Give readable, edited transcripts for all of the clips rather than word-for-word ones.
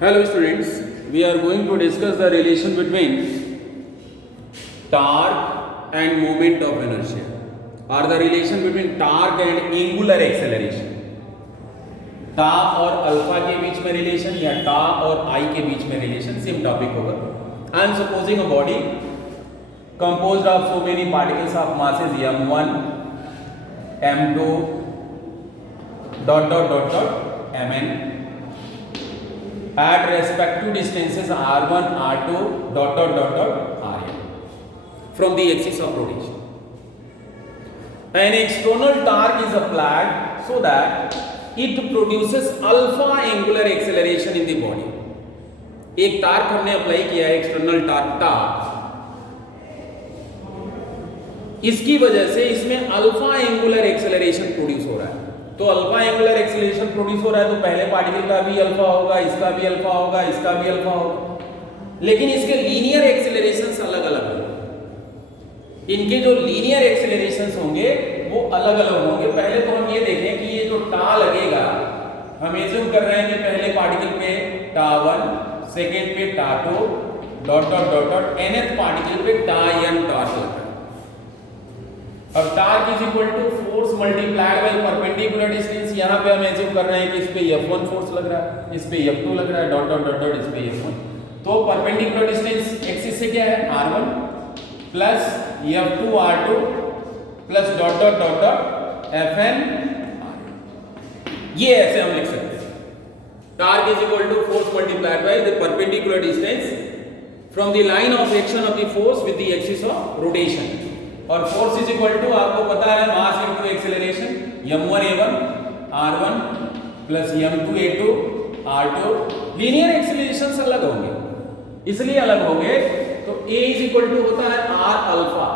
Hello students, we are going to discuss the relation between torque and moment of inertia or the relation between torque and angular acceleration. टा और alpha के बीच में relation या टा और आई के बीच में रिलेशन सेम टॉपिक होगा. आई am supposing a body composed of so many particles of masses m1 m2 mn at respective distances r1 r2 rn from the axis of rotation. An external torque is applied so that it produces alpha angular acceleration in the body. एक torque हमने apply किया है, external torque टा. इसकी वजह से इसमें alpha angular acceleration produce हो रहा है. तो अल्फा एंगुलर एक्सेलरेशन प्रोड्यूस हो रहा है तो पहले पार्टिकल का भी अल्फा होगा, इसका भी अल्फा होगा, इसका भी अल्फा होगा, लेकिन इसके लीनियर एक्सेलरेशंस अलग अलग होंगे. इनके जो लीनियर एक्सेलरेशंस होंगे वो अलग अलग होंगे. पहले तो हम ये देखें कि ये जो टा लगेगा, हम एज्यूम कर रहे हैं कि पहले पार्टिकल पे टा 1, सेकेंड पे टा 2 nth पार्टिकल पे टा n टॉर्क लग रहा है. अब torque is equal to force multiplied by perpendicular distance. यहां पे हम एज्यूम कर रहे हैं कि इस पे F1 फोर्स लग रहा है, इस पे F2 लग रहा है, इस पे F1. तो परपेंडिकुलर डिस्टेंस एक्सिस से क्या है, R1 plus F2 R2 plus Fn. ये ऐसे हम लिख सकते हैं. Torque is equal to force multiplied by the perpendicular distance from the line of action of the force with the axis of rotation. और फोर्स इज इक्वल टू आपको पता है mass into acceleration, m1a1 r1 plus m2 a2 r2. Linear accelerations अलग होंगे, इसलिए अलग होंगे. तो a इज इक्वल टू होता है r अल्फा.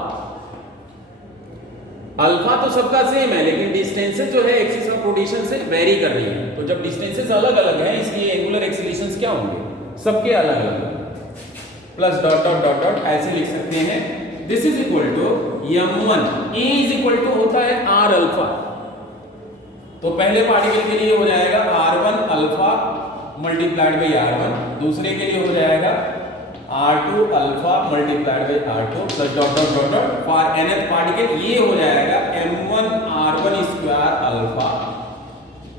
अल्फा तो सबका सेम है, लेकिन डिस्टेंसेस जो है एक्सिस ऑफ रोटेशन से वेरी कर रही है. तो जब डिस्टेंसेस अलग अलग हैं, इसलिए एंगुलर एक्सेलरेशंस क्या होंगे, सबके अलग अलग. प्लस ऐसे लिख सकते हैं. This is equal to m1 a is equal to होता है r अल्फा. तो पहले पार्टिकल के लिए हो जाएगा r1 alpha multiplied by r1, दूसरे के लिए हो जाएगा r2 alpha multiplied by r2 plus for nth particle ये हो जाएगा m1 r1 square alpha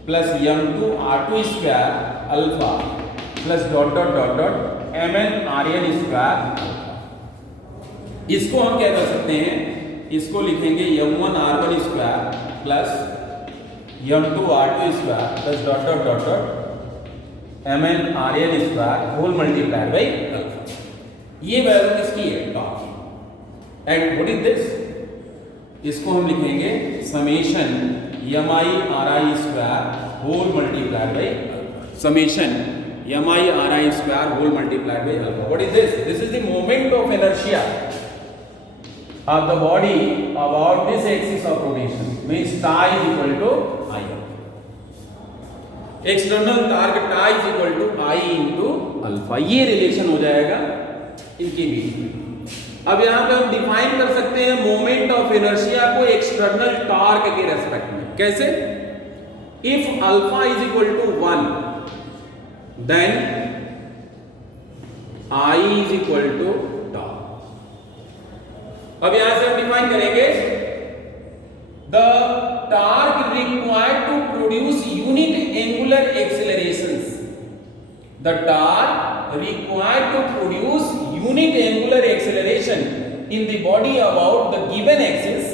plus m2 r2 square alpha plus mn rn square. इसको हम क्या कर सकते हैं, इसको लिखेंगे m1 r1 square plus m2 r2 square plus mn rn square whole multiplied by alpha. ये वैल्यू किसकी है, torque. And what is this, इसको हम लिखेंगे summation mi ri square whole multiplied by alpha. Summation mi ri square whole multiplied by alpha. What is this, this is the moment of inertia of the body about this axis of rotation, means ta is equal to I. External torque ta is equal to I into alpha. ये relation हो जाएगा इनके बीच में. अब यहाँ पे हम define कर सकते हैं मोमेंट ऑफ इनर्शिया को एक्सटर्नल टॉर्क के रेस्पेक्ट में. कैसे, if alpha is equal to 1 then I is equal to. अब यहां से हम डिफाइन करेंगे the torque required to produce unit angular accelerations. The torque required to produce unit angular acceleration in the body about the given axis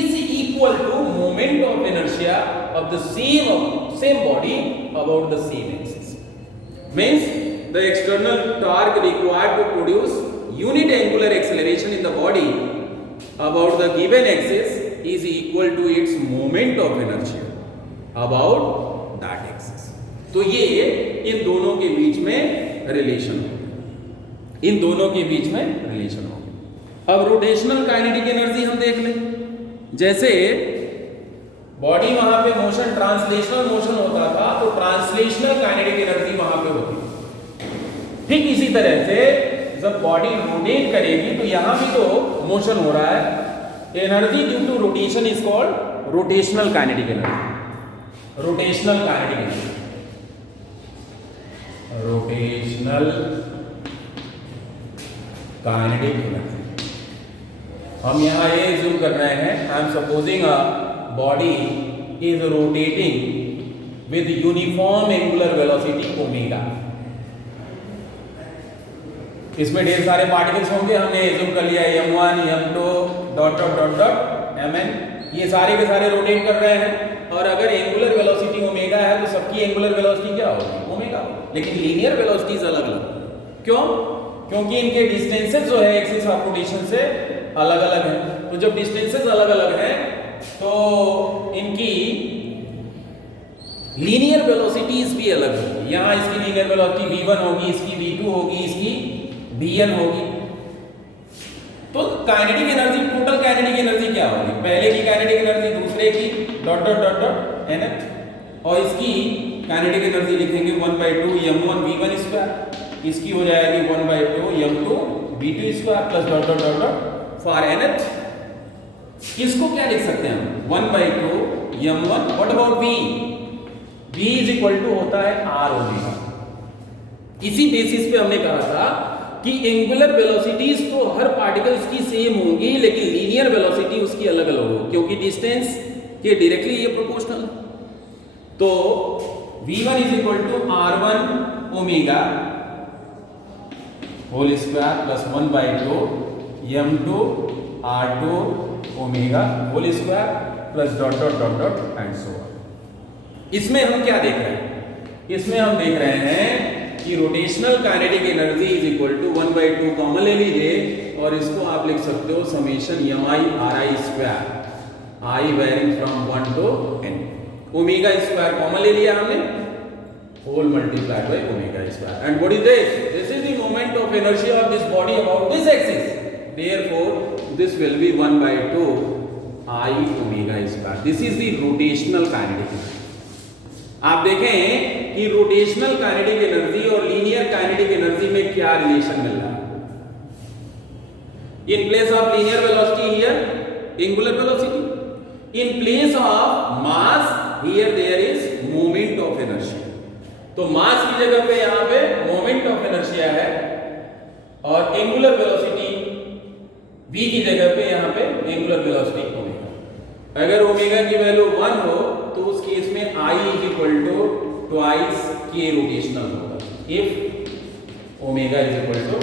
is equal to moment of inertia of the same body about the same axis. Means the external torque required to produce unit angular acceleration in the body about the given axis is equal to its moment of inertia about that axis. तो ये इन दोनों के बीच में relation हो, इन दोनों के बीच में relation हो. अब रोटेशनल काइनेटिक एनर्जी हम देख लें. जैसे बॉडी वहां पे मोशन ट्रांसलेशनल मोशन होता था, तो ट्रांसलेशनल काइनेटिक एनर्जी वहां पे होती. ठीक इसी तरह से जब बॉडी रोटेट करेगी तो यहां भी तो मोशन हो रहा है. Energy due to rotation is called rotational kinetic energy. Rotational kinetic energy. Rotational kinetic energy. हम यहाँ ये एज्यूम कर रहे हैं, I am supposing a body is rotating with uniform angular velocity omega. इसमें ढेर सारे पार्टिकल्स होंगे, हमने एज्यूम कर लिया m1 m2 dot dot dot dot mn, ये सारे के सारे रोटेट कर रहे हैं। और अगर एंगुलर वेलोसिटी ओमेगा है तो सबकी एंगुलर वेलोसिटी क्या होगी? ओमेगा। लेकिन लीनियर वेलोसिटीज अलग अलग। क्यों? क्योंकि इनके डिस्टेंसेस जो है एक्सिस ऑफ रोटेशन से अलग अलग है। तो जब डिस्टेंसेस अलग अलग हैं तो इनकी लीनियर वेलोसिटीज भी अलग होगी। यहाँ इसकी लीनियर वेलोसिटी v1 होगी, इसकी v2 होगी, इसकी vn होगी। तो kinetic energy, total kinetic energy क्या होगी? पहले की काइनेटिक एनर्जी, दूसरे की dot dot dot dot nth, और इसकी काइनेटिक एनर्जी लिखेंगे 1/2 m1 v1 स्क्वायर, इसकी हो जाएगी 1/2 m2 v2 square plus dot dot dot dot for nth। इसको क्या लिख सकते हैं हम? 1/2 m1, what about v? v is equal to होता है r ओमेगा। इसी बेसिस पे हमने कहा था कि एंगुलर वेलोसिटीज तो हर पार्टिकल्स की सेम होंगी, लेकिन लीनियर वेलोसिटी उसकी अलग अलग होगी, क्योंकि डिस्टेंस के डायरेक्टली ये प्रोपोर्शनल। तो v1 is equal to r1 omega whole square plus 1/2 m2 r2 omega whole square plus dot dot dot dot and so on. इसमें हम क्या देख रहे हैं? इसमें हम देख रहे हैं कि rotational kinetic energy is equal to 1/2 common ले लीजिए और इसको आप लिख सकते हो summation mi ri square, i varying from 1 to n। Omega square common ले लिया हमने, whole multiplied by omega square. And what is this? This is the moment of inertia of this body about this axis, therefore this will be 1/2 i omega square. This is the rotational kinetic energy. आप देखें कि rotational kinetic energy और linear kinetic energy में क्या relation मिल रहा है। In place of linear velocity here angular velocity, in place of mass here there is moment of inertia. तो मास की जगह पे यहां पे मोमेंट ऑफ इनर्शिया है और एंगुलर वेलोसिटी v की जगह पे यहां पे एंगुलर वेलोसिटी ओमेगा। अगर ओमेगा की वैल्यू 1 हो तो उस केस में i is equal to twice के रोटेशनल होगा। If omega is equal to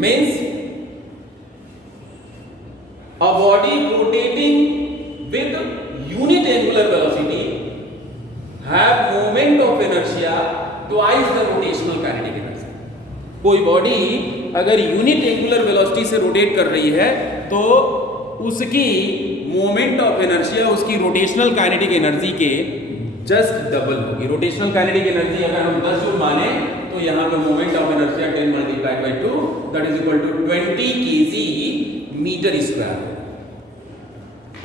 means a body rotating with unit angular velocity have moment of inertia twice the rotational kinetic energy. कोई body अगर unit angular velocity से rotate कर रही है तो उसकी मोमेंट ऑफ इनर्शिया उसकी रोटेशनल काइनेटिक एनर्जी के जस्ट डबल होगी। रोटेशनल काइनेटिक एनर्जी अगर हम 10 जूल माने तो यहाँ पे moment of inertia 10 multiplied by 2 that is equal to 20 kg metre square.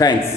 Thanks.